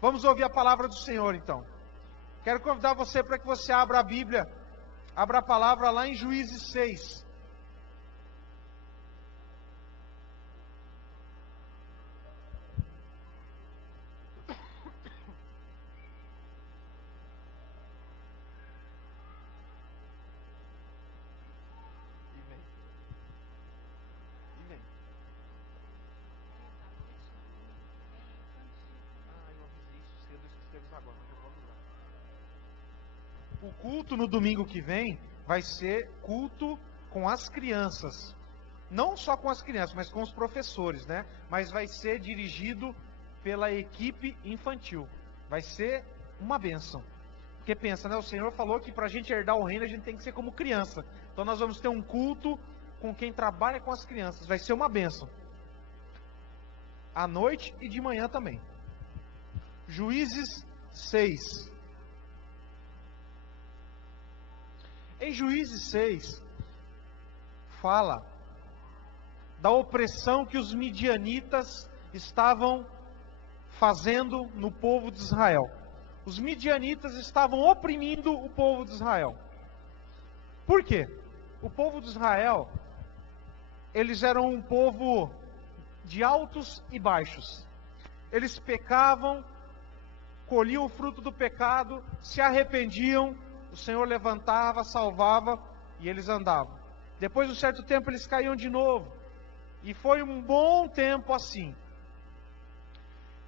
Vamos ouvir a palavra do Senhor, então. Quero convidar você para que você abra a Bíblia, abra a palavra lá em Juízes 6. O culto no domingo que vem vai ser culto com as crianças. Não só com as crianças, mas com os professores, né? Mas vai ser dirigido pela equipe infantil. Vai ser uma bênção. Porque pensa, né? O Senhor falou que para a gente herdar o reino, a gente tem que ser como criança. Então nós vamos ter um culto com quem trabalha com as crianças. Vai ser uma bênção. À noite e de manhã também. Juízes 6. Em Juízes 6, fala da opressão que os midianitas estavam fazendo no povo de Israel. Os midianitas estavam oprimindo o povo de Israel. Por quê? O povo de Israel, eles eram um povo de altos e baixos. Eles pecavam, colhiam o fruto do pecado, se arrependiam, o Senhor levantava, salvava e eles andavam. Depois de um certo tempo eles caíam de novo. E foi um bom tempo assim.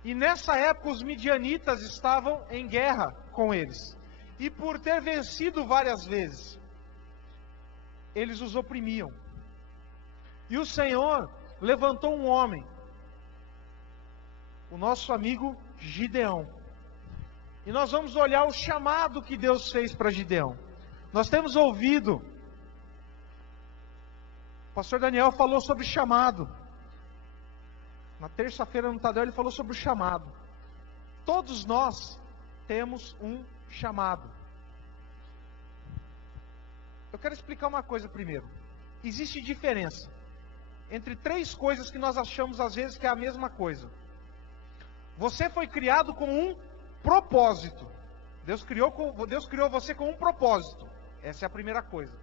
E nessa época os midianitas estavam em guerra com eles. E por ter vencido várias vezes, eles os oprimiam. E o Senhor levantou um homem, o nosso amigo Gideão. E nós vamos olhar o chamado que Deus fez para Gideão. Nós temos ouvido, o pastor Daniel falou sobre chamado. Na terça-feira no Tadeu ele falou sobre o chamado. Todos nós temos um chamado. Eu quero explicar uma coisa primeiro. Existe diferença entre três coisas que nós achamos às vezes que é a mesma coisa. Você foi criado com um propósito. Deus criou você com um propósito. Essa é a primeira coisa.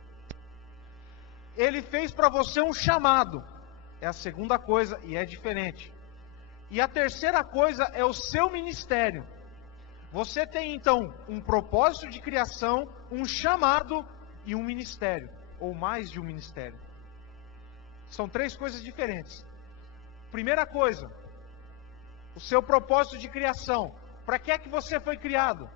Ele fez para você um chamado. É a segunda coisa e é diferente. E a terceira coisa é o seu ministério. Você tem então um propósito de criação, um chamado e um ministério, ou mais de um ministério. São três coisas diferentes. Primeira coisa, o seu propósito de criação. Para que é que você foi criado?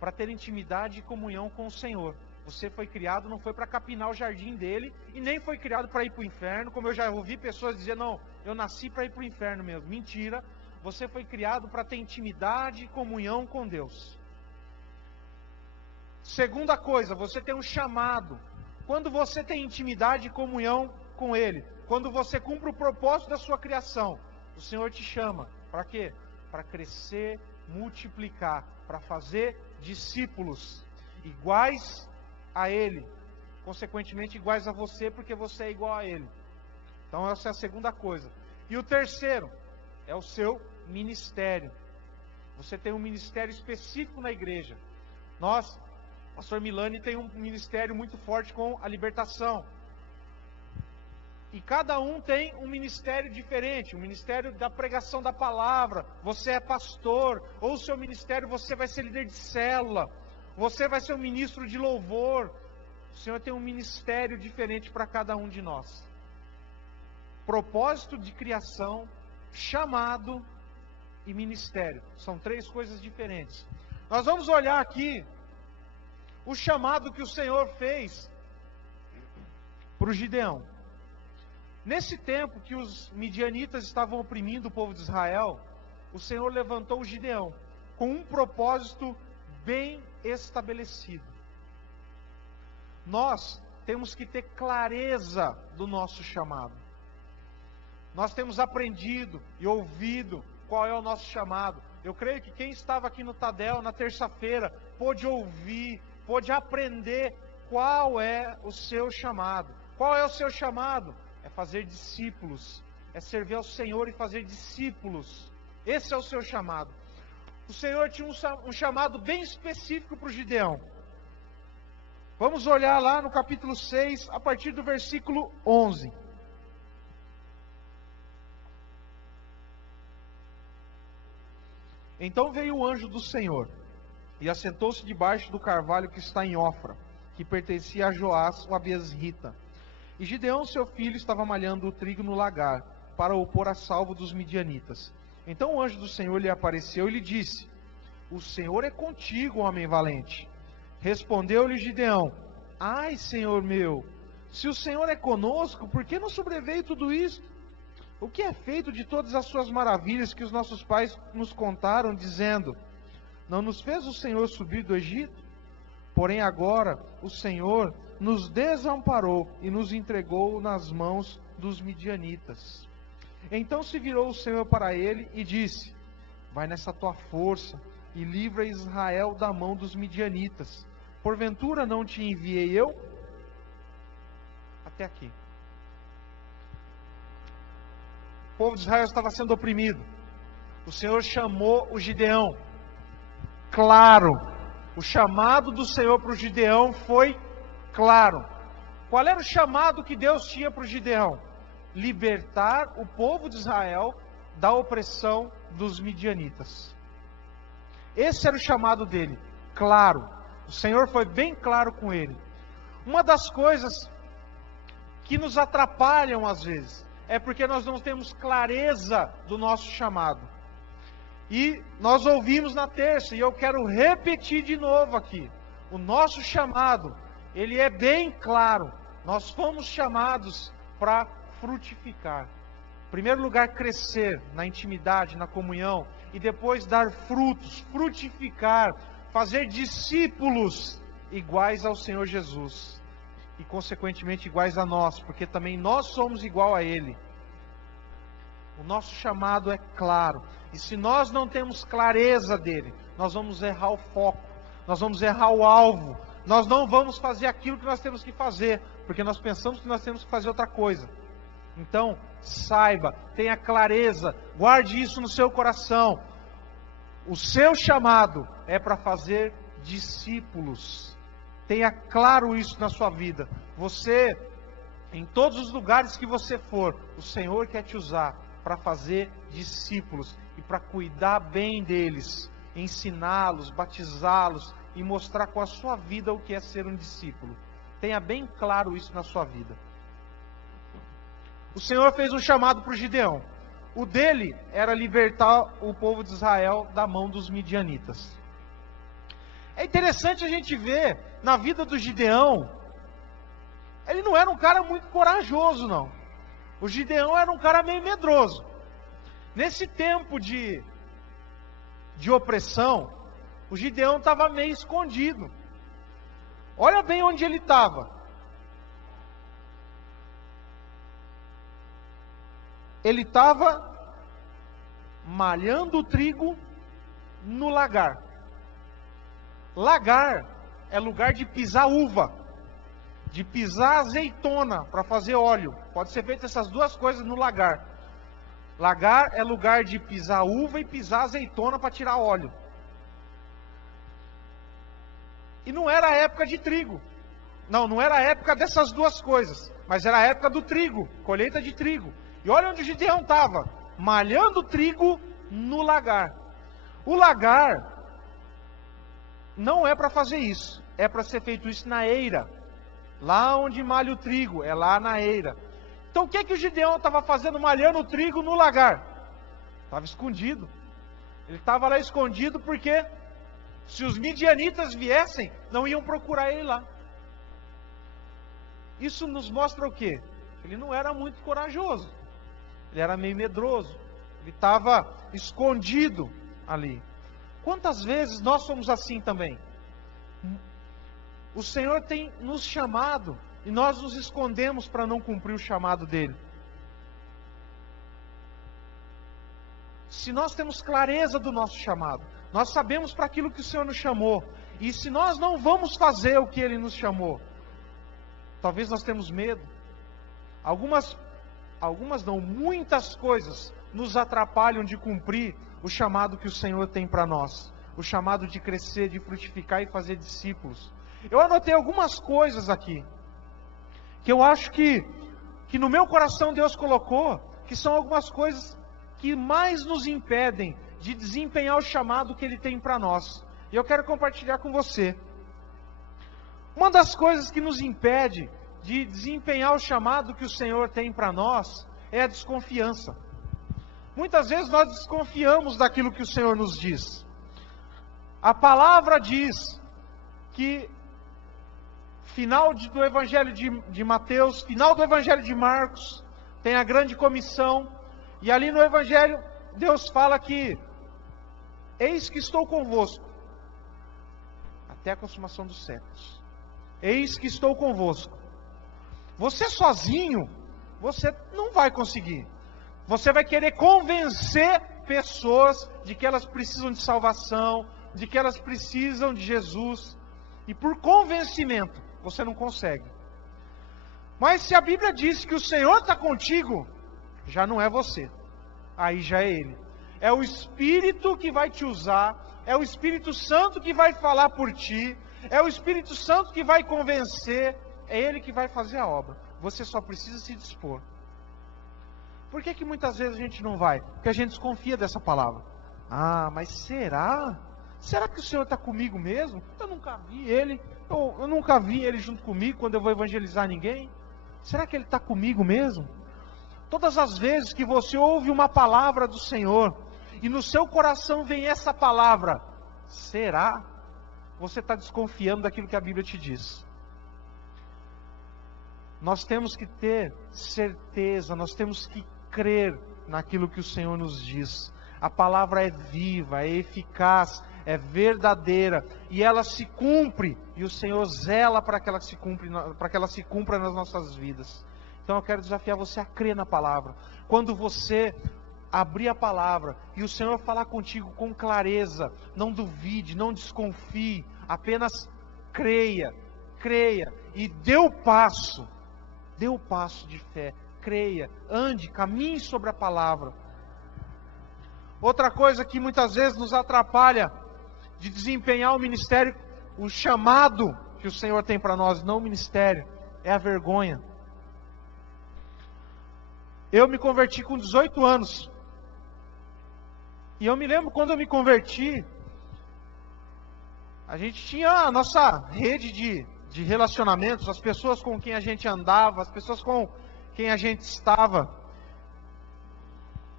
Para ter intimidade e comunhão com o Senhor. Você foi criado, não foi para capinar o jardim dele, e nem foi criado para ir para o inferno, como eu já ouvi pessoas dizer, não, eu nasci para ir para o inferno mesmo. Mentira, você foi criado para ter intimidade e comunhão com Deus. Segunda coisa, você tem um chamado. Quando você tem intimidade e comunhão com Ele, quando você cumpre o propósito da sua criação, o Senhor te chama, para quê? Para crescer, multiplicar, para fazer discípulos iguais a Ele, consequentemente iguais a você, porque você é igual a Ele. Então essa é a segunda coisa. E o terceiro é o seu ministério. Você tem um ministério específico na igreja. Nós, pastor Milani, tem um ministério muito forte com a libertação. E cada um tem um ministério diferente, o ministério da pregação da palavra. Você é pastor, ou o seu ministério você vai ser líder de célula, você vai ser um ministro de louvor. O Senhor tem um ministério diferente para cada um de nós. Propósito de criação, chamado e ministério. São três coisas diferentes. Nós vamos olhar aqui o chamado que o Senhor fez para o Gideão. Nesse tempo que os midianitas estavam oprimindo o povo de Israel, o Senhor levantou o Gideão com um propósito bem estabelecido. Nós temos que ter clareza do nosso chamado. Nós temos aprendido e ouvido qual é o nosso chamado. Eu creio que quem estava aqui no Tadel na terça-feira pôde ouvir, pôde aprender qual é o seu chamado. Qual é o seu chamado? É fazer discípulos, é servir ao Senhor e fazer discípulos. Esse é o seu chamado. o Senhor tinha um chamado bem específico para o Gideão. Vamos olhar lá no capítulo 6, a partir do versículo 11. Então veio o anjo do Senhor, e assentou-se debaixo do carvalho que está em Ofra, que pertencia a Joás, o abiezrita. E Gideão, seu filho, estava malhando o trigo no lagar, para o pôr a salvo dos midianitas. Então o anjo do Senhor lhe apareceu e lhe disse: O Senhor é contigo, homem valente. Respondeu-lhe Gideão: Ai, Senhor meu, se o Senhor é conosco, por que nos sobreveio tudo isto? O que é feito de todas as suas maravilhas que os nossos pais nos contaram, dizendo: Não nos fez o Senhor subir do Egito? Porém agora o Senhor nos desamparou e nos entregou nas mãos dos midianitas. Então se virou o Senhor para ele e disse: Vai nessa tua força e livra Israel da mão dos midianitas. Porventura não te enviei eu? Até aqui. O povo de Israel estava sendo oprimido. O Senhor chamou o Gideão. Claro, o chamado do Senhor para o Gideão foi claro. Qual era o chamado que Deus tinha para o Gideão? Libertar o povo de Israel da opressão dos midianitas. Esse era o chamado dele, claro. O Senhor foi bem claro com ele. Uma das coisas que nos atrapalham às vezes é porque nós não temos clareza do nosso chamado. E nós ouvimos na terça, e eu quero repetir de novo aqui. O nosso chamado, ele é bem claro. Nós fomos chamados para frutificar. Em primeiro lugar, crescer na intimidade, na comunhão, e depois dar frutos, frutificar, fazer discípulos iguais ao Senhor Jesus. E consequentemente iguais a nós, porque também nós somos igual a Ele. O nosso chamado é claro. E se nós não temos clareza dele, nós vamos errar o foco, nós vamos errar o alvo, nós não vamos fazer aquilo que nós temos que fazer, porque nós pensamos que nós temos que fazer outra coisa. Então, saiba, tenha clareza, guarde isso no seu coração. O seu chamado é para fazer discípulos. Tenha claro isso na sua vida. Você, em todos os lugares que você for, o Senhor quer te usar para fazer discípulos e para cuidar bem deles, ensiná-los, batizá-los e mostrar com a sua vida o que é ser um discípulo. Tenha bem claro isso na sua vida. O Senhor fez um chamado para o Gideão. O dele era libertar o povo de Israel da mão dos midianitas. É interessante a gente ver na vida do Gideão, ele não era um cara muito corajoso, não. O Gideão era um cara meio medroso. Nesse tempo de opressão, o Gideão estava meio escondido. Olha bem onde ele estava. Ele estava malhando o trigo no lagar. Lagar é lugar de pisar uva, de pisar azeitona para fazer óleo. Pode ser feito essas duas coisas no lagar. Lagar é lugar de pisar uva e pisar azeitona para tirar óleo. E não era a época de trigo. Não era a época dessas duas coisas, mas era a época do trigo, colheita de trigo. E olha onde o Gideão estava, malhando trigo no lagar. O lagar não é para fazer isso, é para ser feito isso na eira. Lá onde malha o trigo, é lá na eira. Então o que o Gideão estava fazendo malhando o trigo no lagar? Estava escondido. Ele estava lá escondido porque se os midianitas viessem, não iam procurar ele lá. Isso nos mostra o quê? Ele não era muito corajoso. Ele era meio medroso. Ele estava escondido ali. Quantas vezes nós somos assim também? O Senhor tem nos chamado e nós nos escondemos para não cumprir o chamado dele. Se nós temos clareza do nosso chamado, nós sabemos para aquilo que o Senhor nos chamou, e se nós não vamos fazer o que Ele nos chamou, talvez nós temos medo. Muitas coisas nos atrapalham de cumprir o chamado que o Senhor tem para nós. O chamado de crescer, de frutificar e fazer discípulos. Eu anotei algumas coisas aqui, que eu acho que no meu coração Deus colocou, que são algumas coisas que mais nos impedem de desempenhar o chamado que Ele tem para nós. E eu quero compartilhar com você. Uma das coisas que nos impede de desempenhar o chamado que o Senhor tem para nós é a desconfiança. Muitas vezes nós desconfiamos daquilo que o Senhor nos diz. A palavra diz que final do Evangelho de Mateus, final do Evangelho de Marcos, tem a grande comissão, e ali no Evangelho Deus fala que eis que estou convosco até a consumação dos séculos. Eis que estou convosco. Você sozinho, você não vai conseguir. Você vai querer convencer pessoas de que elas precisam de salvação, de que elas precisam de Jesus, e por convencimento, você não consegue. Mas se a Bíblia diz que o Senhor está contigo, já não é você, aí já é Ele. É o Espírito que vai te usar, é o Espírito Santo que vai falar por ti, é o Espírito Santo que vai convencer, é Ele que vai fazer a obra. Você só precisa se dispor. Por que muitas vezes a gente não vai? Porque a gente desconfia dessa palavra. Ah, mas será? Será que o Senhor está comigo mesmo? Eu nunca vi Ele, eu nunca vi Ele junto comigo quando eu vou evangelizar ninguém. Será que Ele está comigo mesmo? Todas as vezes que você ouve uma palavra do Senhor, e no seu coração vem essa palavra, será? Você está desconfiando daquilo que a Bíblia te diz. Nós temos que ter certeza, nós temos que crer naquilo que o Senhor nos diz. A palavra é viva, é eficaz, é verdadeira, e ela se cumpre, e o Senhor zela para que ela se cumpra nas nossas vidas. Então eu quero desafiar você a crer na palavra. Quando você abrir a palavra e o Senhor falar contigo com clareza, não duvide, não desconfie, apenas creia e dê o passo de fé, creia, ande, caminhe sobre a palavra. Outra coisa que muitas vezes nos atrapalha de desempenhar o ministério, o chamado que o Senhor tem para nós, não o ministério, é a vergonha. Eu me converti com 18 anos. E eu me lembro quando eu me converti, a gente tinha a nossa rede de relacionamentos, as pessoas com quem a gente andava, as pessoas com quem a gente estava.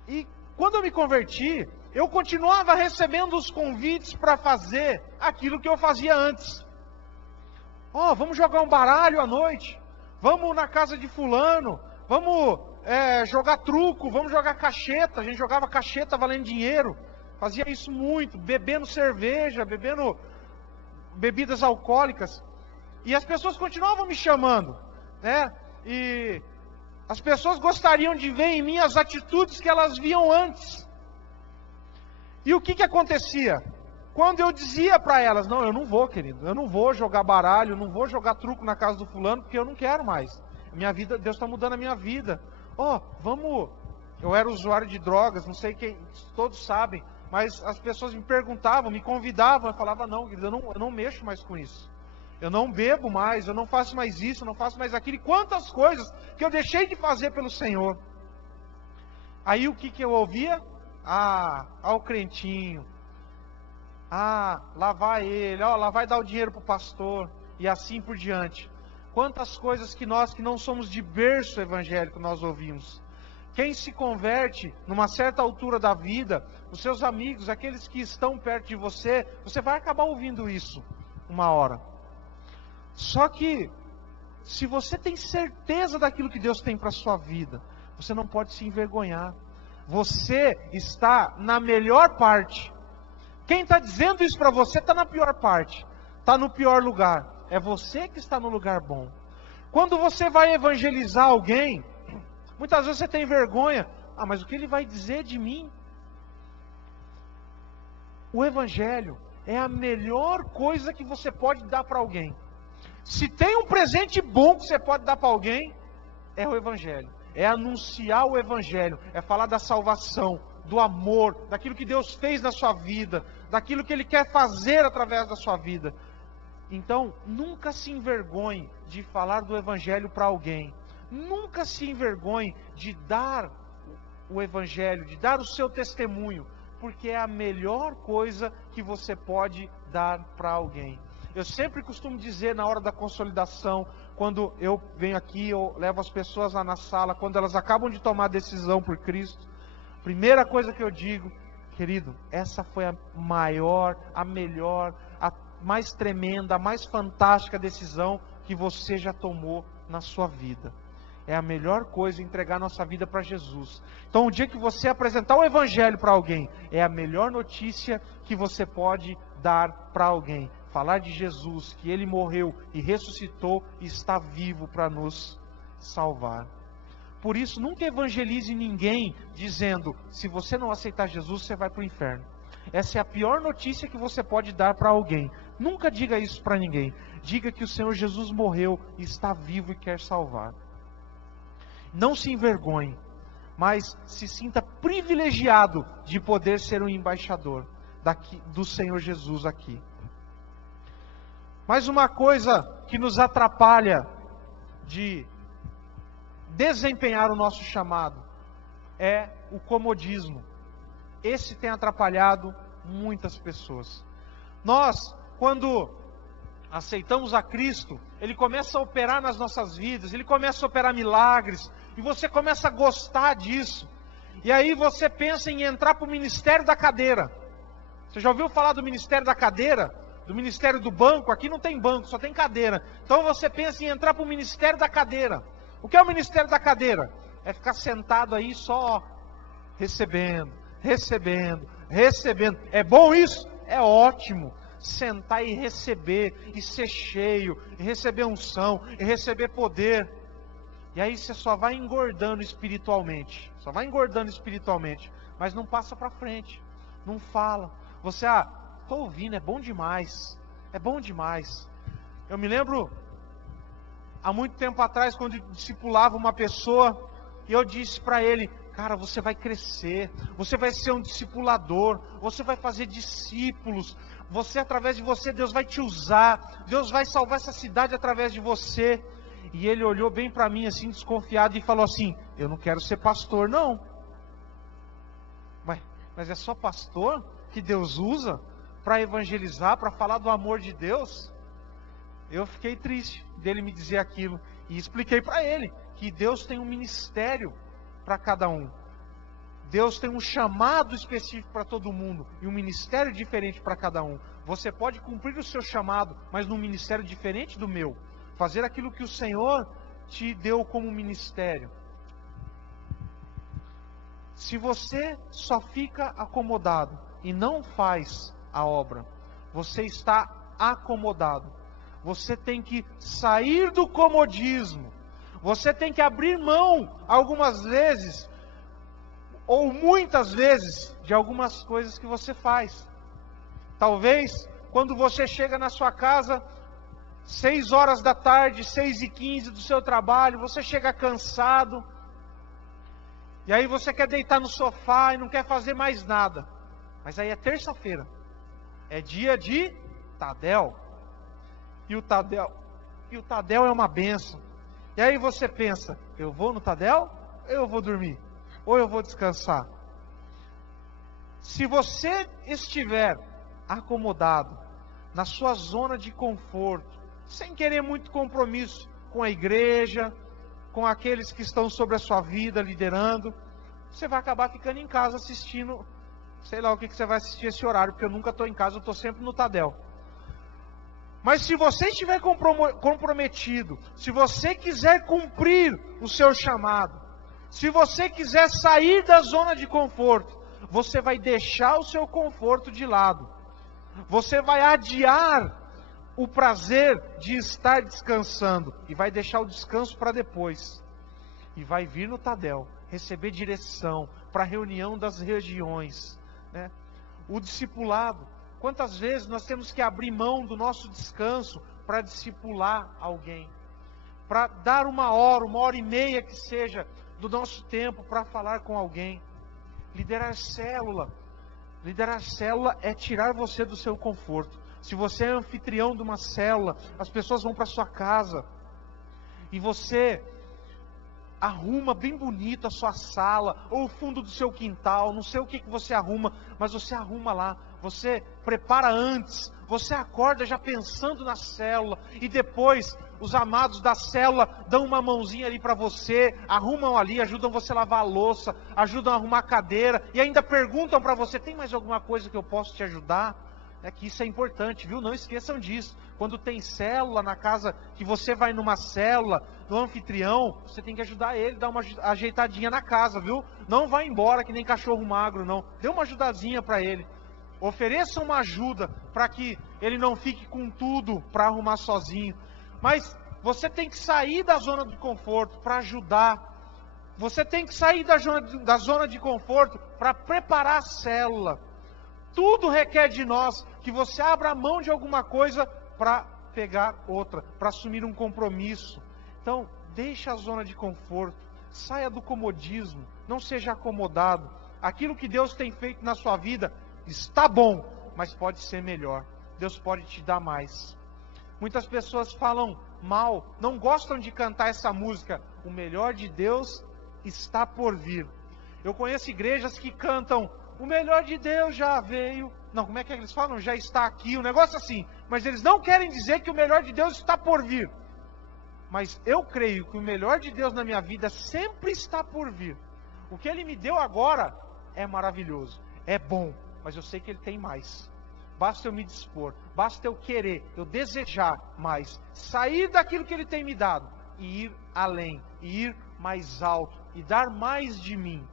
E quando eu me converti, eu continuava recebendo os convites para fazer aquilo que eu fazia antes. Vamos jogar um baralho à noite, vamos na casa de fulano, vamos jogar truco, vamos jogar cacheta. A gente jogava cacheta valendo dinheiro, fazia isso muito, bebendo cerveja, bebendo bebidas alcoólicas. E as pessoas continuavam me chamando, né? E as pessoas gostariam de ver em mim as atitudes que elas viam antes. E o que acontecia? Quando eu dizia para elas, não, eu não vou, querido, eu não vou jogar baralho, eu não vou jogar truco na casa do fulano, porque eu não quero mais. Minha vida, Deus está mudando a minha vida. Vamos... Eu era usuário de drogas, não sei quem, todos sabem, mas as pessoas me perguntavam, me convidavam, eu falava, não, querido, eu não mexo mais com isso. Eu não bebo mais, eu não faço mais isso, eu não faço mais aquilo. E quantas coisas que eu deixei de fazer pelo Senhor. Aí o que eu ouvia? O crentinho. Lá vai ele, lá vai dar o dinheiro para o pastor. E assim por diante. Quantas coisas que nós que não somos de berço evangélico nós ouvimos. Quem se converte numa certa altura da vida, os seus amigos, aqueles que estão perto de você, você vai acabar ouvindo isso uma hora. Só que, se você tem certeza daquilo que Deus tem para a sua vida, você não pode se envergonhar. Você está na melhor parte. Quem está dizendo isso para você está na pior parte, está no pior lugar. É você que está no lugar bom. Quando você vai evangelizar alguém, muitas vezes você tem vergonha. Mas o que ele vai dizer de mim? O evangelho é a melhor coisa que você pode dar para alguém. Se tem um presente bom que você pode dar para alguém, é o evangelho. é anunciar o Evangelho, é falar da salvação, do amor, daquilo que Deus fez na sua vida, daquilo que Ele quer fazer através da sua vida. Então, nunca se envergonhe de falar do Evangelho para alguém. Nunca se envergonhe de dar o Evangelho, de dar o seu testemunho, porque é a melhor coisa que você pode dar para alguém. Eu sempre costumo dizer na hora da consolidação, quando eu venho aqui, eu levo as pessoas lá na sala, quando elas acabam de tomar a decisão por Cristo, primeira coisa que eu digo, querido, essa foi a maior, a melhor, a mais tremenda, a mais fantástica decisão que você já tomou na sua vida. É a melhor coisa entregar nossa vida para Jesus. Então, o dia que você apresentar o Evangelho para alguém, é a melhor notícia que você pode dar para alguém. Falar de Jesus, que Ele morreu e ressuscitou e está vivo para nos salvar. Por isso, nunca evangelize ninguém dizendo, se você não aceitar Jesus, você vai para o inferno. Essa é a pior notícia que você pode dar para alguém. Nunca diga isso para ninguém. Diga que o Senhor Jesus morreu e está vivo e quer salvar. Não se envergonhe, mas se sinta privilegiado de poder ser um embaixador do Senhor Jesus aqui. Mas uma coisa que nos atrapalha de desempenhar o nosso chamado é o comodismo. Esse tem atrapalhado muitas pessoas. Nós, quando aceitamos a Cristo, Ele começa a operar nas nossas vidas, Ele começa a operar milagres, e você começa a gostar disso. E aí você pensa em entrar para o ministério da cadeira. Você já ouviu falar do ministério da cadeira? Do ministério do banco? Aqui não tem banco, só tem cadeira. Então você pensa em entrar para o ministério da cadeira. O que é o ministério da cadeira? É ficar sentado aí só recebendo, recebendo, recebendo. É bom isso? É ótimo. Sentar e receber, e ser cheio, e receber unção, e receber poder. E aí você só vai engordando espiritualmente. Só vai engordando espiritualmente. Mas não passa para frente. Não fala. Você, estou ouvindo, é bom demais. É bom demais. Eu me lembro, há muito tempo atrás, quando eu discipulava uma pessoa, e eu disse para ele, cara, você vai crescer, você vai ser um discipulador, você vai fazer discípulos, através de você, Deus vai te usar, Deus vai salvar essa cidade através de você. E ele olhou bem para mim assim, desconfiado, e falou assim, eu não quero ser pastor não. Mas é só pastor que Deus usa para evangelizar, para falar do amor de Deus? Eu fiquei triste dele me dizer aquilo, e expliquei para ele que Deus tem um ministério para cada um. Deus tem um chamado específico para todo mundo, e um ministério diferente para cada um. Você pode cumprir o seu chamado, mas num ministério diferente do meu. Fazer aquilo que o Senhor te deu como ministério. Se você só fica acomodado e não faz a obra, você está acomodado. Você tem que sair do comodismo. Você tem que abrir mão, algumas vezes, ou muitas vezes, de algumas coisas que você faz. Talvez, quando você chega na sua casa, 6 horas da tarde, 6h15 do seu trabalho, você chega cansado, e aí você quer deitar no sofá e não quer fazer mais nada. Mas aí é terça-feira, é dia de Tadel, e o Tadel é uma bênção. E aí você pensa, eu vou no Tadel, ou eu vou dormir, ou eu vou descansar? Se você estiver acomodado, na sua zona de conforto, sem querer muito compromisso com a igreja, com aqueles que estão sobre a sua vida, liderando, você vai acabar ficando em casa assistindo, sei lá o que você vai assistir esse horário, porque eu nunca estou em casa, eu estou sempre no Tadel. Mas se você estiver comprometido, se você quiser cumprir o seu chamado, se você quiser sair da zona de conforto, você vai deixar o seu conforto de lado. Você vai adiar o prazer de estar descansando e vai deixar o descanso para depois. E vai vir no Tadel, receber direção para a reunião das regiões, né? O discipulado. Quantas vezes nós temos que abrir mão do nosso descanso para discipular alguém? para dar 1 hora e meia que seja, do nosso tempo para falar com alguém. Liderar célula é tirar você do seu conforto. Se você é anfitrião de uma célula, as pessoas vão para sua casa e você arruma bem bonito a sua sala, ou o fundo do seu quintal, não sei o que você arruma, mas você arruma lá, você prepara antes, você acorda já pensando na célula, e depois os amados da célula dão uma mãozinha ali para você, arrumam ali, ajudam você a lavar a louça, ajudam a arrumar a cadeira, e ainda perguntam para você, tem mais alguma coisa que eu posso te ajudar? É que isso é importante, viu? Não esqueçam disso. Quando tem célula na casa, que você vai numa célula, do anfitrião, você tem que ajudar ele, dar uma ajeitadinha na casa, viu? Não vai embora que nem cachorro magro, não. Dê uma ajudazinha para ele. Ofereça uma ajuda para que ele não fique com tudo para arrumar sozinho. Mas você tem que sair da zona de conforto para ajudar. Você tem que sair da zona de conforto para preparar a célula. Tudo requer de nós que você abra a mão de alguma coisa para pegar outra, para assumir um compromisso. Então, deixe a zona de conforto, saia do comodismo, não seja acomodado. Aquilo que Deus tem feito na sua vida está bom, mas pode ser melhor. Deus pode te dar mais. Muitas pessoas falam mal, não gostam de cantar essa música. O melhor de Deus está por vir. Eu conheço igrejas que cantam: o melhor de Deus já veio. Não, como é que eles falam? Já está aqui, um negócio assim. Mas eles não querem dizer que o melhor de Deus está por vir. Mas eu creio que o melhor de Deus na minha vida sempre está por vir. O que Ele me deu agora é maravilhoso, é bom, mas eu sei que Ele tem mais. Basta eu me dispor, basta eu querer, eu desejar mais, sair daquilo que Ele tem me dado e ir além, e ir mais alto, e dar mais de mim.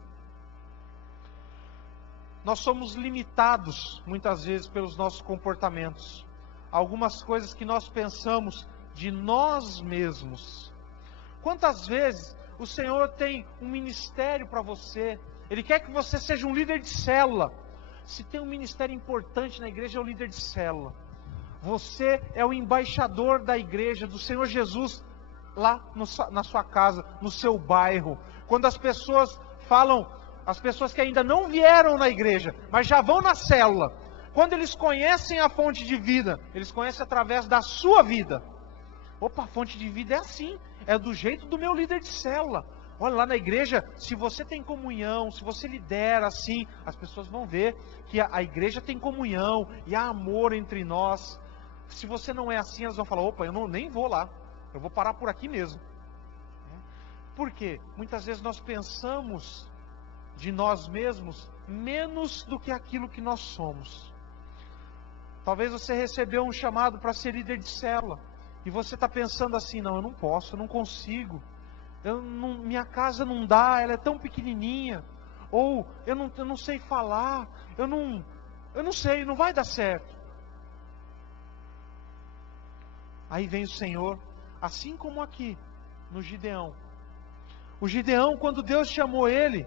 Nós somos limitados, muitas vezes, pelos nossos comportamentos. Algumas coisas que nós pensamos de nós mesmos. Quantas vezes o Senhor tem um ministério para você? Ele quer que você seja um líder de célula. Se tem um ministério importante na igreja, é o líder de célula. Você é o embaixador da igreja, do Senhor Jesus, lá na sua casa, no seu bairro. Quando as pessoas falam, as pessoas que ainda não vieram na igreja, mas já vão na célula, quando eles conhecem a fonte de vida, eles conhecem através da sua vida. Opa, a fonte de vida é assim, é do jeito do meu líder de célula. Olha, lá na igreja, se você tem comunhão, se você lidera assim, as pessoas vão ver que a igreja tem comunhão e há amor entre nós. Se você não é assim, elas vão falar: opa, eu nem vou lá, eu vou parar por aqui mesmo. Por quê? Muitas vezes nós pensamos de nós mesmos menos do que aquilo que nós somos. Talvez você recebeu um chamado para ser líder de célula e você está pensando assim: não, eu não posso, eu não consigo, minha casa não dá, ela é tão pequenininha, ou eu não sei falar, eu não sei, não vai dar certo. Aí vem o Senhor, assim como aqui no Gideão. O Gideão, quando Deus chamou ele,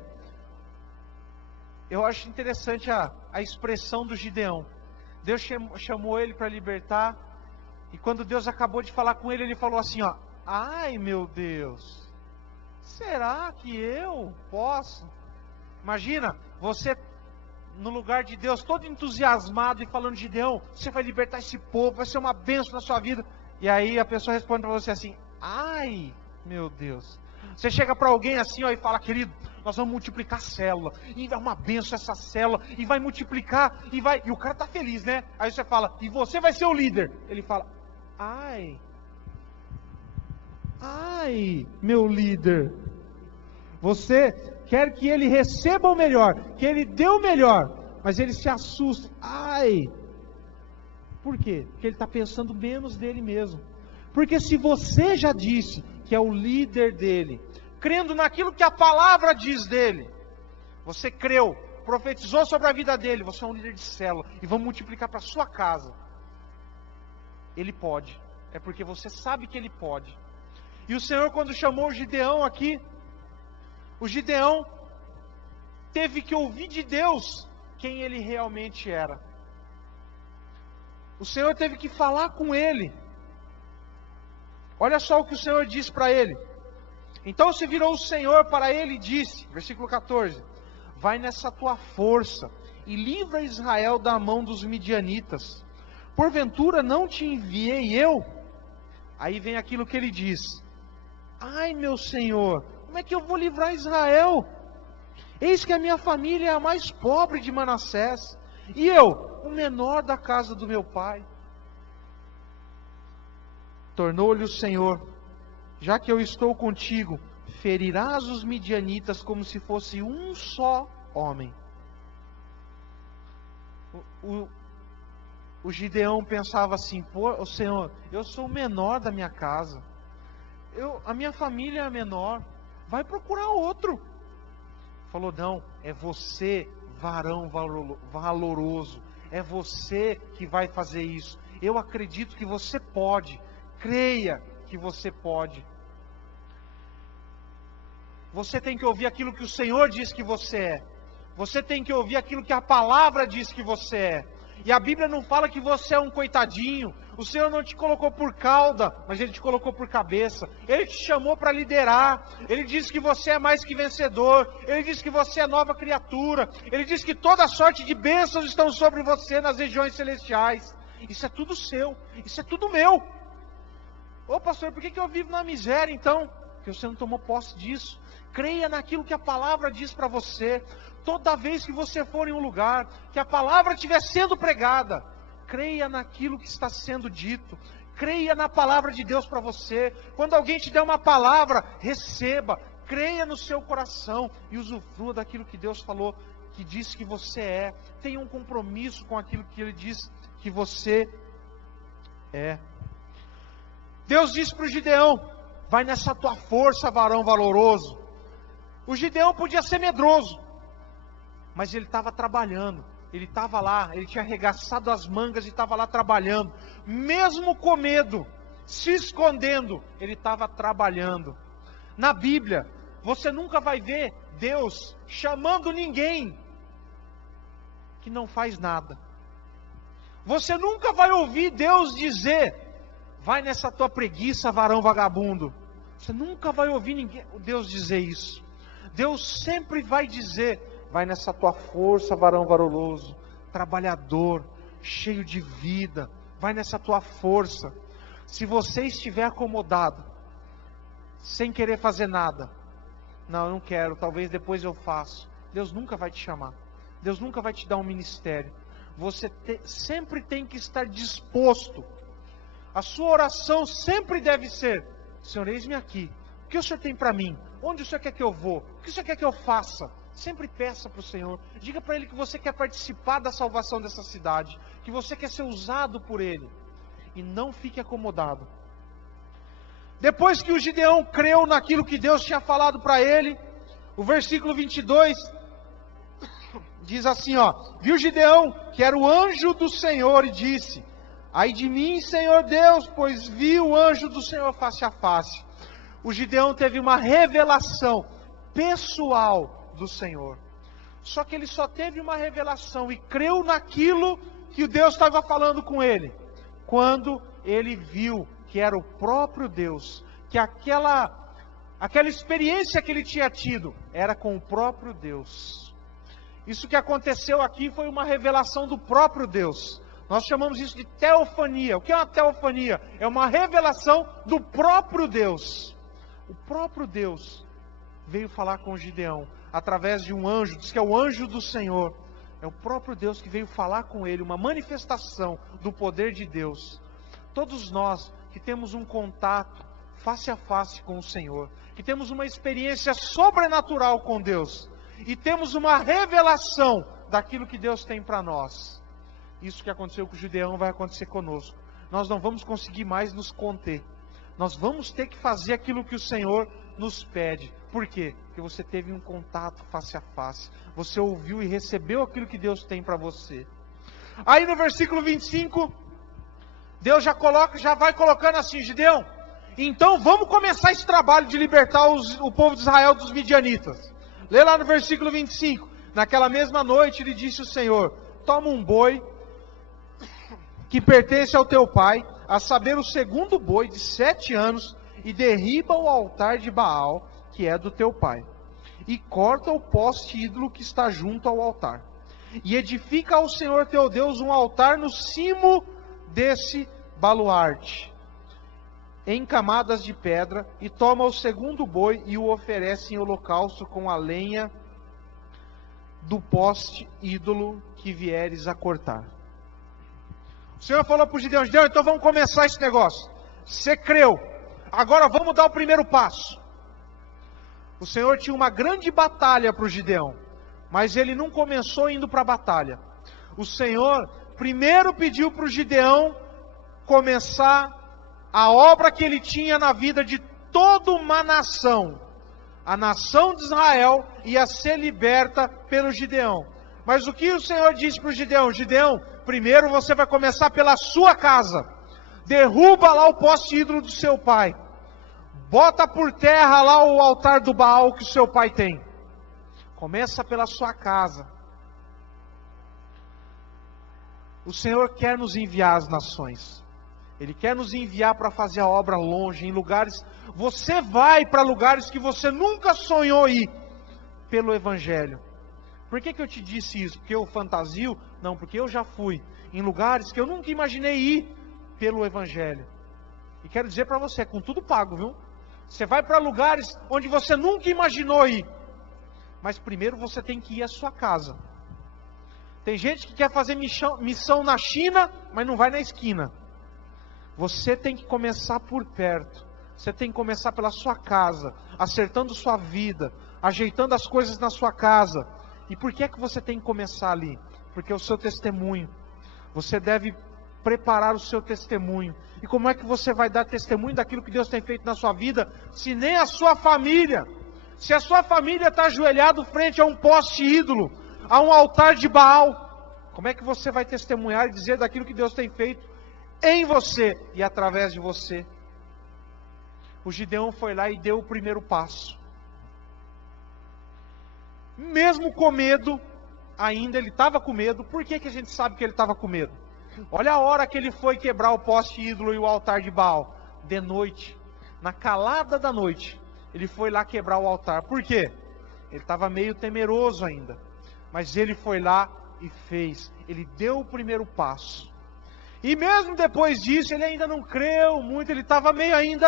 eu acho interessante a expressão do Gideão. Deus chamou ele para libertar, e quando Deus acabou de falar com ele, ele falou assim: ó, ai meu Deus, será que eu posso? Imagina, você no lugar de Deus, todo entusiasmado e falando: Gideão, você vai libertar esse povo, vai ser uma bênção na sua vida. E aí a pessoa responde para você assim: ai meu Deus. Você chega para alguém assim, ó, e fala: querido, nós vamos multiplicar a célula, e é uma benção essa célula, e vai multiplicar, e o cara está feliz, né? Aí você fala: e você vai ser o líder. Ele fala: ai, meu líder. Você quer que ele receba o melhor, que ele dê o melhor, mas ele se assusta. Ai. Por quê? Porque ele está pensando menos dele mesmo. Porque se você já disse que é o líder dele, crendo naquilo que a palavra diz dele, você creu, profetizou sobre a vida dele, você é um líder de célula, e vamos multiplicar para a sua casa. Ele pode, é porque você sabe que ele pode. E o Senhor, quando chamou o Gideão aqui, o Gideão teve que ouvir de Deus quem ele realmente era. O Senhor teve que falar com ele. Olha só o que o Senhor disse para ele. Então se virou o Senhor para ele e disse, versículo 14, vai nessa tua força e livra Israel da mão dos midianitas. Porventura não te enviei eu? Aí vem aquilo que ele diz. Ai, meu Senhor, como é que eu vou livrar Israel? Eis que a minha família é a mais pobre de Manassés, e eu, o menor da casa do meu pai. Tornou-lhe o Senhor, já que eu estou contigo, ferirás os midianitas como se fosse um só homem. O Gideão pensava assim, pô, Senhor, eu sou o menor da minha casa, a minha família é a menor, vai procurar outro. Falou, não, é você, varão valoroso, é você que vai fazer isso. Eu acredito que você pode, creia que você pode. Você tem que ouvir aquilo que o Senhor diz que você é. Você tem que ouvir aquilo que a palavra diz que você é. E a Bíblia não fala que você é um coitadinho. O Senhor não te colocou por cauda, mas Ele te colocou por cabeça. Ele te chamou para liderar. Ele diz que você é mais que vencedor. Ele diz que você é nova criatura. Ele diz que toda sorte de bênçãos estão sobre você nas regiões celestiais. Isso é tudo seu. Isso é tudo meu. Ô pastor, por que eu vivo na miséria então? Porque você não tomou posse disso. Creia naquilo que a palavra diz para você. Toda vez que você for em um lugar, que a palavra estiver sendo pregada, creia naquilo que está sendo dito. Creia na palavra de Deus para você. Quando alguém te der uma palavra, receba. Creia no seu coração e usufrua daquilo que Deus falou, que diz que você é. Tenha um compromisso com aquilo que Ele diz que você é. Deus disse para o Gideão, vai nessa tua força, varão valoroso. O Gideão podia ser medroso, mas ele estava trabalhando, ele estava lá, ele tinha arregaçado as mangas e estava lá trabalhando, mesmo com medo, se escondendo, ele estava trabalhando. Na Bíblia, você nunca vai ver Deus chamando ninguém que não faz nada. Você nunca vai ouvir Deus dizer, vai nessa tua preguiça, varão vagabundo. Você nunca vai ouvir Deus dizer isso. Deus sempre vai dizer, vai nessa tua força, varão valoroso, trabalhador, cheio de vida, vai nessa tua força. Se você estiver acomodado, sem querer fazer nada, não, eu não quero, talvez depois eu faço. Deus nunca vai te chamar, Deus nunca vai te dar um ministério. Você sempre tem que estar disposto. A sua oração sempre deve ser, Senhor, eis-me aqui, o que o Senhor tem para mim? Onde o Senhor quer que eu vou? O que o Senhor quer que eu faça? Sempre peça para o Senhor. Diga para Ele que você quer participar da salvação dessa cidade. Que você quer ser usado por Ele. E não fique acomodado. Depois que o Gideão creu naquilo que Deus tinha falado para ele, o versículo 22 diz assim, ó. Viu Gideão que era o anjo do Senhor e disse, ai de mim, Senhor Deus, pois vi o anjo do Senhor face a face. O Gideão teve uma revelação pessoal do Senhor. Só que ele só teve uma revelação e creu naquilo que Deus estava falando com ele, quando ele viu que era o próprio Deus, que aquela experiência que ele tinha tido era com o próprio Deus. Isso que aconteceu aqui foi uma revelação do próprio Deus. Nós chamamos isso de teofania. O que é uma teofania? É uma revelação do próprio Deus. O próprio Deus veio falar com Gideão através de um anjo, diz que é o anjo do Senhor. É o próprio Deus que veio falar com ele, uma manifestação do poder de Deus. Todos nós que temos um contato face a face com o Senhor, que temos uma experiência sobrenatural com Deus, e temos uma revelação daquilo que Deus tem para nós. Isso que aconteceu com o Gideão vai acontecer conosco. Nós não vamos conseguir mais nos conter. Nós vamos ter que fazer aquilo que o Senhor nos pede. Por quê? Porque você teve um contato face a face. Você ouviu e recebeu aquilo que Deus tem para você. Aí no versículo 25, Deus já vai colocando assim, Gideão, então vamos começar esse trabalho de libertar o povo de Israel dos midianitas. Lê lá no versículo 25. Naquela mesma noite lhe disse o Senhor, toma um boi que pertence ao teu pai, a saber, o segundo boi de 7 anos, e derriba o altar de Baal, que é do teu pai, e corta o poste ídolo que está junto ao altar, e edifica ao Senhor teu Deus um altar no cimo desse baluarte, em camadas de pedra, e toma o segundo boi e o oferece em holocausto com a lenha do poste ídolo que vieres a cortar. O Senhor falou para o Gideão: Gideão, então vamos começar esse negócio. Você creu, agora vamos dar o primeiro passo. O Senhor tinha uma grande batalha para o Gideão, mas ele não começou indo para a batalha. O Senhor primeiro pediu para o Gideão começar a obra que ele tinha na vida de toda uma nação. A nação de Israel ia ser liberta pelo Gideão. Mas o que o Senhor disse para o Gideão? Gideão, primeiro você vai começar pela sua casa. Derruba lá o poste ídolo do seu pai. Bota por terra lá o altar do Baal que o seu pai tem. Começa pela sua casa. O Senhor quer nos enviar às nações. Ele quer nos enviar para fazer a obra longe, em lugares. Você vai para lugares que você nunca sonhou ir, pelo Evangelho. Por que eu te disse isso? Porque eu fantasio? Não, porque eu já fui em lugares que eu nunca imaginei ir, pelo Evangelho. E quero dizer para você, é com tudo pago, viu? Você vai para lugares onde você nunca imaginou ir. Mas primeiro você tem que ir à sua casa. Tem gente que quer fazer missão na China, mas não vai na esquina. Você tem que começar por perto. Você tem que começar pela sua casa, acertando sua vida, ajeitando as coisas na sua casa. E por que é que você tem que começar ali? Porque é o seu testemunho. Você deve preparar o seu testemunho. E como é que você vai dar testemunho daquilo que Deus tem feito na sua vida, se nem a sua família? Se a sua família está ajoelhado frente a um poste ídolo, a um altar de Baal, como é que você vai testemunhar e dizer daquilo que Deus tem feito em você e através de você? O Gideão foi lá e deu o primeiro passo. Mesmo com medo, ainda ele estava com medo. Por que a gente sabe que ele estava com medo? Olha a hora que ele foi quebrar o poste ídolo e o altar de Baal. De noite, na calada da noite, ele foi lá quebrar o altar. Por quê? Ele estava meio temeroso ainda. Mas ele foi lá e fez. Ele deu o primeiro passo. E mesmo depois disso, ele ainda não creu muito. Ele estava meio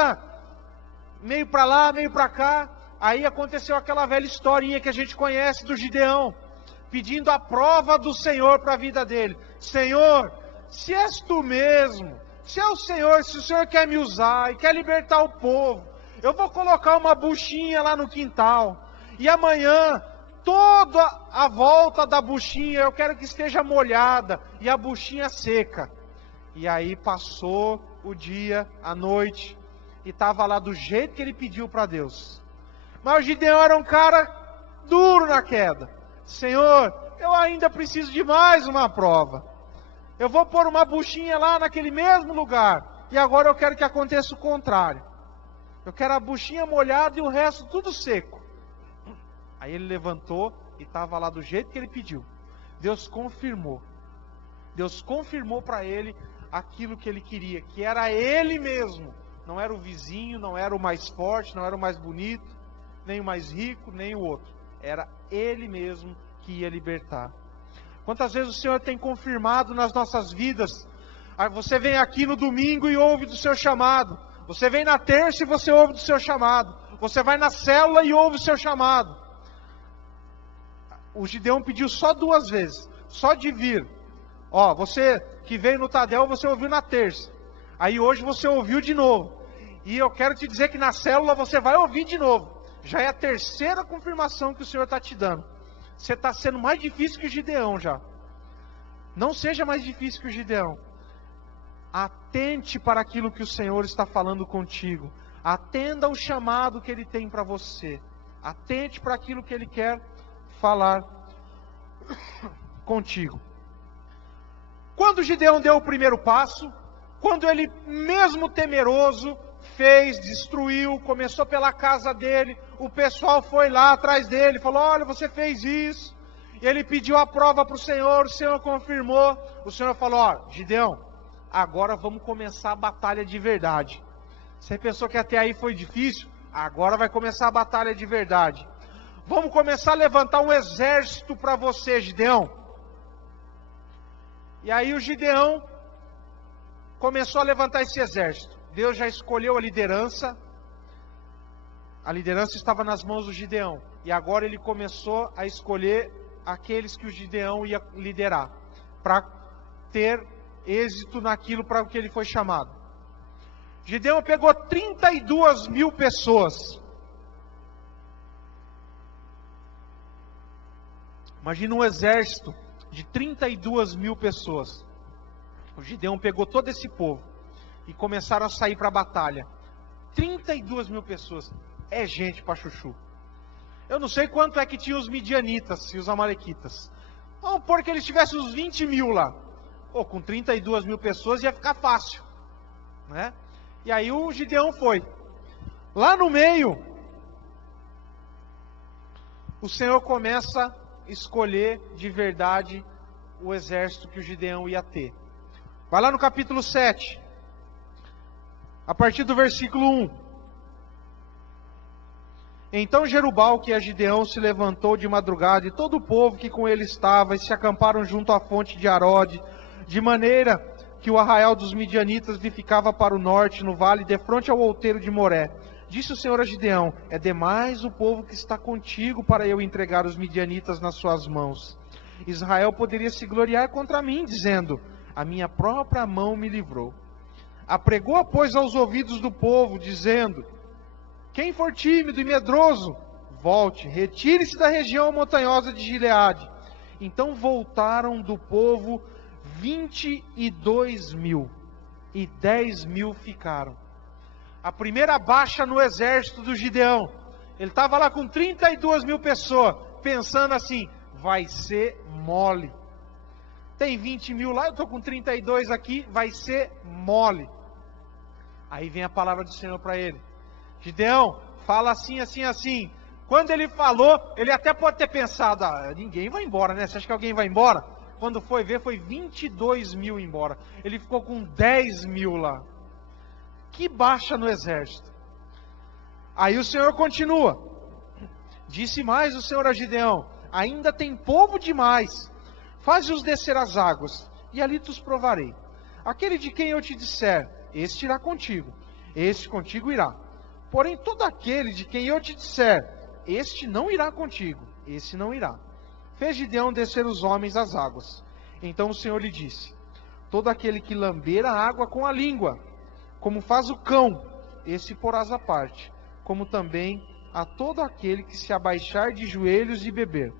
para lá, meio para cá. Aí aconteceu aquela velha historinha que a gente conhece do Gideão, pedindo a prova do Senhor para a vida dele. Senhor, se és tu mesmo, se é o Senhor, se o Senhor quer me usar e quer libertar o povo, eu vou colocar uma buchinha lá no quintal. E amanhã, toda a volta da buchinha, eu quero que esteja molhada e a buchinha seca. E aí passou o dia, a noite, e estava lá do jeito que ele pediu para Deus. Mas o Gideão era um cara duro na queda. Senhor, eu ainda preciso de mais uma prova. Eu vou pôr uma buchinha lá naquele mesmo lugar. E agora eu quero que aconteça o contrário. Eu quero a buchinha molhada e o resto tudo seco. Aí ele levantou e estava lá do jeito que ele pediu. Deus confirmou. Deus confirmou para ele aquilo que ele queria, que era ele mesmo. Não era o vizinho, não era o mais forte, não era o mais bonito, nem o mais rico, nem o outro. Era ele mesmo que ia libertar. Quantas vezes o Senhor tem confirmado nas nossas vidas? Você vem aqui no domingo e ouve do seu chamado. Você vem na terça e você ouve do seu chamado. Você vai na célula e ouve o seu chamado. O Gideão pediu só 2 vezes, só de vir. Ó, você que veio no Tadel, você ouviu na terça. Aí hoje você ouviu de novo. E eu quero te dizer que na célula você vai ouvir de novo. Já é a 3ª confirmação que o Senhor está te dando. Você está sendo mais difícil que o Gideão já. Não seja mais difícil que o Gideão. Atente para aquilo que o Senhor está falando contigo. Atenda ao chamado que Ele tem para você. Atente para aquilo que Ele quer falar contigo. Quando Gideão deu o primeiro passo, quando ele, mesmo temeroso, fez, destruiu, começou pela casa dele, o pessoal foi lá atrás dele, falou, olha, você fez isso, e ele pediu a prova para o Senhor confirmou, o Senhor falou, ó, Gideão, agora vamos começar a batalha de verdade. Você pensou que até aí foi difícil? Agora vai começar a batalha de verdade. Vamos começar a levantar um exército para você, Gideão. E aí o Gideão começou a levantar esse exército. Deus já escolheu a liderança. A liderança estava nas mãos do Gideão. E agora ele começou a escolher aqueles que o Gideão ia liderar, para ter êxito naquilo para o que ele foi chamado. Gideão pegou 32 mil pessoas. Imagina um exército de 32 mil pessoas. O Gideão pegou todo esse povo e começaram a sair para a batalha. 32 mil pessoas. É gente para chuchu. Eu não sei quanto é que tinha os midianitas e os amalequitas. Vamos pôr que eles tivessem uns 20 mil lá. Pô, com 32 mil pessoas ia ficar fácil, né? E aí o Gideão foi. Lá no meio, o Senhor começa a escolher de verdade o exército que o Gideão ia ter. Vai lá no capítulo 7, a partir do versículo 1. Então Jerubal, que é Gideão, se levantou de madrugada, e todo o povo que com ele estava, e se acamparam junto à fonte de Arode, de maneira que o arraial dos midianitas lhe ficava para o norte, no vale, defronte ao outeiro de Moré. Disse o Senhor a Gideão: é demais o povo que está contigo para eu entregar os midianitas nas suas mãos. Israel poderia se gloriar contra mim, dizendo: a minha própria mão me livrou. Apregou, pois, aos ouvidos do povo, dizendo: quem for tímido e medroso, volte, retire-se da região montanhosa de Gileade. Então voltaram do povo 22 mil, e 10 mil ficaram. A primeira baixa no exército do Gideão. Ele estava lá com 32 mil pessoas, pensando assim: vai ser mole. Tem 20 mil lá, eu estou com 32 aqui, vai ser mole. Aí vem a palavra do Senhor para ele: Gideão, fala assim, assim, assim. Quando ele falou, ele até pode ter pensado: ninguém vai embora, né? Você acha que alguém vai embora? Quando foi ver, foi 22 mil embora. Ele ficou com 10 mil lá. Que baixa no exército. Aí o Senhor continua. Disse mais o Senhor a Gideão: ainda tem povo demais. Faze-os descer as águas, e ali te os provarei. Aquele de quem eu te disser: este irá contigo, este contigo irá. Porém, todo aquele de quem eu te disser: este não irá contigo, esse não irá. Fez Gideão descer os homens às águas. Então o Senhor lhe disse: todo aquele que lamber a água com a língua, como faz o cão, esse porás à parte, como também a todo aquele que se abaixar de joelhos e beber.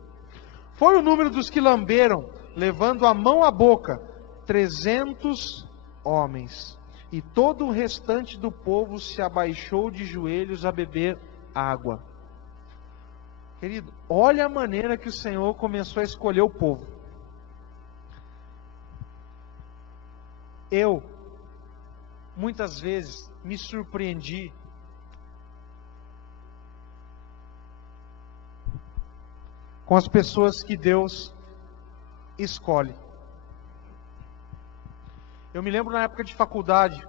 Foi o número dos que lamberam, levando a mão à boca, 300 homens. E todo o restante do povo se abaixou de joelhos a beber água. Querido, olha a maneira que o Senhor começou a escolher o povo. Eu, muitas vezes, me surpreendi com as pessoas que Deus escolhe. Eu me lembro na época de faculdade,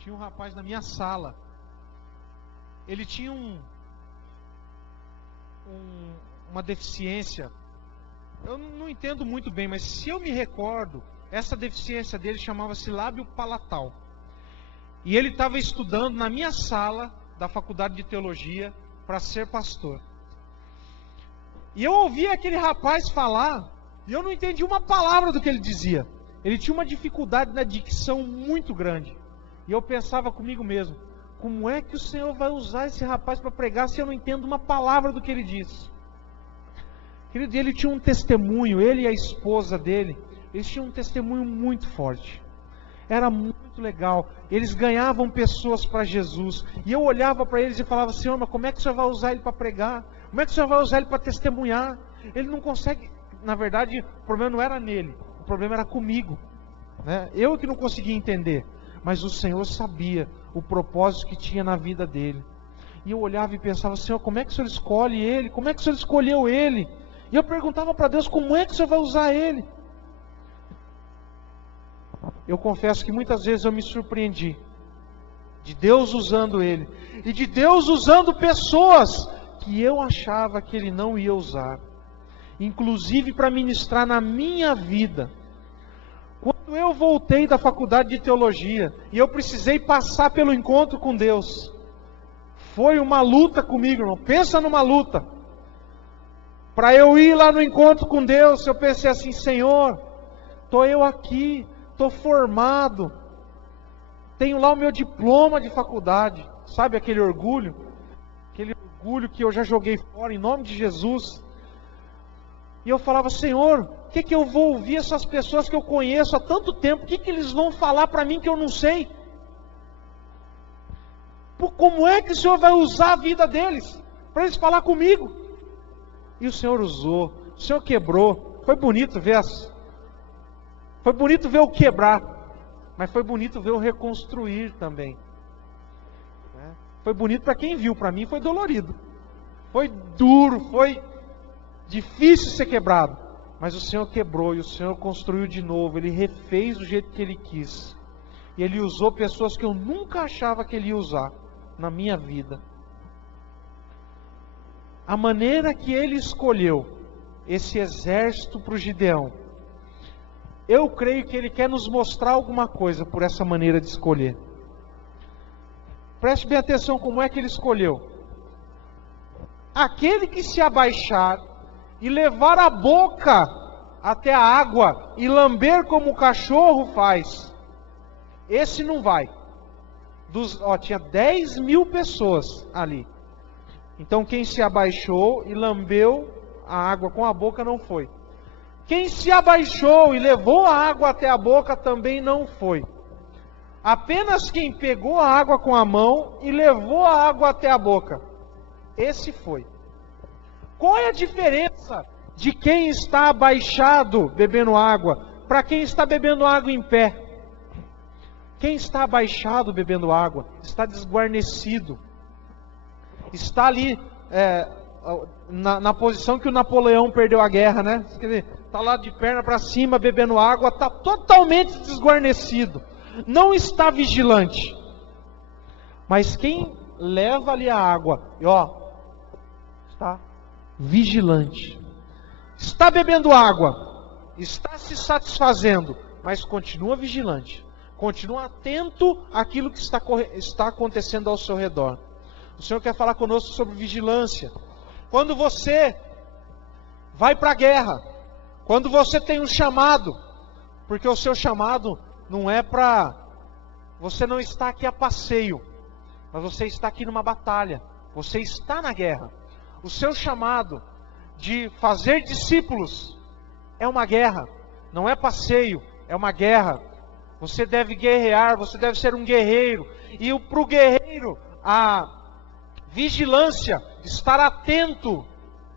tinha um rapaz na minha sala. Ele tinha uma deficiência. Eu não entendo muito bem, mas se eu me recordo, essa deficiência dele chamava-se lábio palatal. E ele estava estudando na minha sala da faculdade de teologia para ser pastor. E eu ouvia aquele rapaz falar, e eu não entendi uma palavra do que ele dizia. Ele tinha uma dificuldade na dicção muito grande. E eu pensava comigo mesmo: como é que o Senhor vai usar esse rapaz para pregar se eu não entendo uma palavra do que ele diz? Querido, ele tinha um testemunho, ele e a esposa dele, eles tinham um testemunho muito forte. Era muito legal. Eles ganhavam pessoas para Jesus. E eu olhava para eles e falava: Senhor, mas como é que o Senhor vai usar ele para pregar? Como é que o Senhor vai usar ele para testemunhar? Ele não consegue. Na verdade, o problema não era nele, o problema era comigo. né? Eu que não conseguia entender, mas o Senhor sabia o propósito que tinha na vida dele. E eu olhava e pensava: Senhor, como é que o Senhor escolhe ele? Como é que o Senhor escolheu ele? E eu perguntava para Deus: como é que o Senhor vai usar ele? Eu confesso que muitas vezes eu me surpreendi de Deus usando ele, e de Deus usando pessoas que eu achava que ele não ia usar, inclusive para ministrar na minha vida. Quando eu voltei da faculdade de teologia e eu precisei passar pelo encontro com Deus, foi uma luta comigo, irmão. Pensa numa luta. Para eu ir lá no encontro com Deus, eu pensei assim: Senhor, estou eu aqui, estou formado, tenho lá o meu diploma de faculdade. Sabe aquele orgulho? Aquele orgulho que eu já joguei fora em nome de Jesus. E eu falava: Senhor, o que eu vou ouvir essas pessoas que eu conheço há tanto tempo? O que eles vão falar para mim que eu não sei? Como é que o Senhor vai usar a vida deles para eles falar comigo? E o Senhor usou, o Senhor quebrou. Foi bonito ver foi bonito ver o quebrar, mas foi bonito ver o reconstruir também. Foi bonito para quem viu, para mim foi dolorido. Foi duro, foi difícil ser quebrado. Mas o Senhor quebrou e o Senhor construiu de novo. Ele refez do jeito que Ele quis. E Ele usou pessoas que eu nunca achava que Ele ia usar na minha vida. A maneira que Ele escolheu esse exército para o Gideão, eu creio que Ele quer nos mostrar alguma coisa por essa maneira de escolher. Preste bem atenção como é que Ele escolheu. Aquele que se abaixar e levar a boca até a água e lamber como o cachorro faz, esse não vai. Tinha 10.000 pessoas ali. Então quem se abaixou e lambeu a água com a boca não foi. Quem se abaixou e levou a água até a boca também não foi. Apenas quem pegou a água com a mão e levou a água até a boca, esse foi. Qual é a diferença de quem está abaixado bebendo água para quem está bebendo água em pé? Quem está abaixado bebendo água está desguarnecido. Está ali na posição que o Napoleão perdeu a guerra, né? Está lá de perna para cima bebendo água, está totalmente desguarnecido. Não está vigilante. Mas quem leva ali a água, está vigilante. Está bebendo água, está se satisfazendo, mas continua vigilante. Continua atento àquilo que está acontecendo ao seu redor. O Senhor quer falar conosco sobre vigilância. Quando você vai para a guerra, quando você tem um chamado, porque o seu chamado não é para... Você não está aqui a passeio, mas você está aqui numa batalha. Você está na guerra. O seu chamado de fazer discípulos é uma guerra, não é passeio, é uma guerra. Você deve guerrear, você deve ser um guerreiro. E para o guerreiro, a vigilância, estar atento,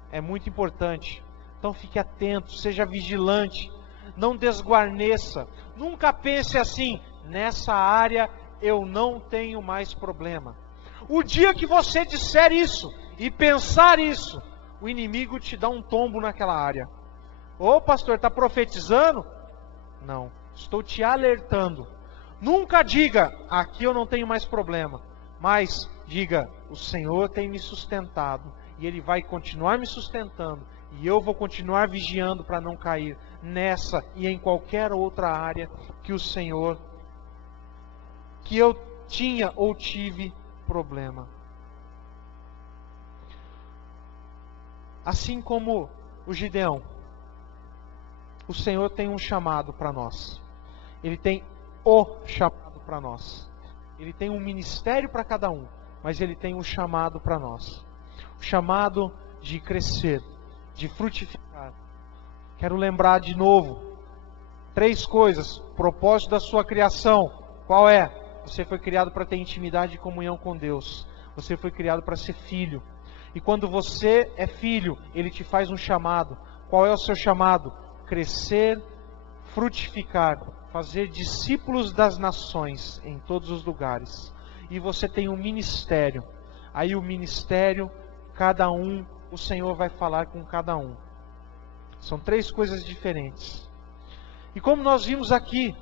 é muito importante. Então fique atento, seja vigilante, não desguarneça. Nunca pense assim: nessa área eu não tenho mais problema. O dia que você disser isso e pensar isso, o inimigo te dá um tombo naquela área. Ô pastor, está profetizando? Não, estou te alertando. Nunca diga: aqui eu não tenho mais problema. Mas diga: o Senhor tem me sustentado e Ele vai continuar me sustentando. E eu vou continuar vigiando para não cair nessa e em qualquer outra área que o Senhor, que eu tinha ou tive problema. Assim como o Gideão, o Senhor tem um chamado para nós. Ele tem o chamado para nós. Ele tem um ministério para cada um, mas Ele tem um chamado para nós. O chamado de crescer, de frutificar. Quero lembrar de novo 3 coisas. O propósito da sua criação, qual é? Você foi criado para ter intimidade e comunhão com Deus. Você foi criado para ser filho. E quando você é filho, Ele te faz um chamado. Qual é o seu chamado? Crescer, frutificar fazer discípulos das nações em todos os lugares. E você tem um ministério. Aí o ministério, cada um, o Senhor vai falar com cada um. São 3 coisas diferentes. E como nós vimos aqui,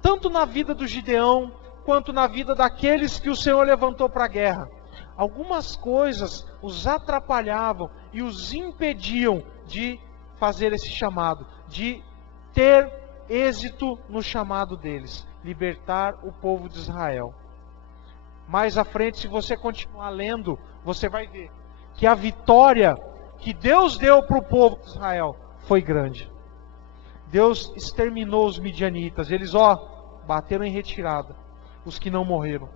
tanto na vida do Gideão, quanto na vida daqueles que o Senhor levantou para a guerra, algumas coisas os atrapalhavam e os impediam de fazer esse chamado, de ter êxito no chamado deles, libertar o povo de Israel. Mais à frente, se você continuar lendo, você vai ver que a vitória que Deus deu para o povo de Israel foi grande. Deus exterminou os midianitas, eles bateram em retirada, os que não morreram.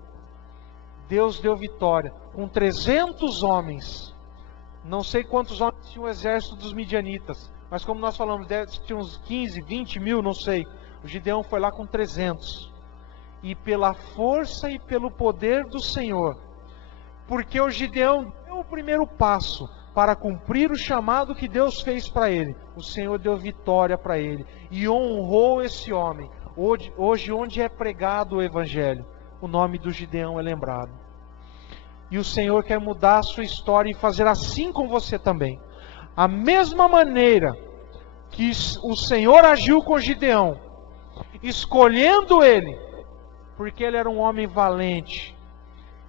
Deus deu vitória, com 300 homens, não sei quantos homens tinha o exército dos midianitas, mas como nós falamos, tinha uns 15, 20 mil, não sei. O Gideão foi lá com 300. E pela força e pelo poder do Senhor, porque o Gideão deu o primeiro passo para cumprir o chamado que Deus fez para ele, o Senhor deu vitória para ele e honrou esse homem. Hoje, onde é pregado o Evangelho, o nome do Gideão é lembrado. E o Senhor quer mudar a sua história e fazer assim com você também. A mesma maneira que o Senhor agiu com Gideão, escolhendo ele, porque ele era um homem valente,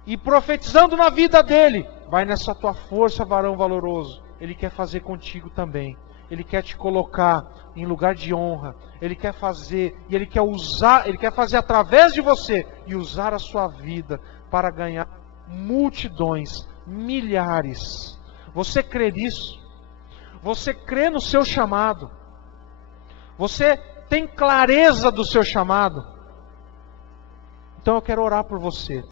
e profetizando na vida dele, vai nessa tua força, varão valoroso. Ele quer fazer contigo também. Ele quer te colocar em lugar de honra. Ele quer fazer, e Ele quer usar, Ele quer fazer através de você, e usar a sua vida para ganhar multidões, milhares. Você crê nisso? Você crê no seu chamado? Você tem clareza do seu chamado? Então eu quero orar por você.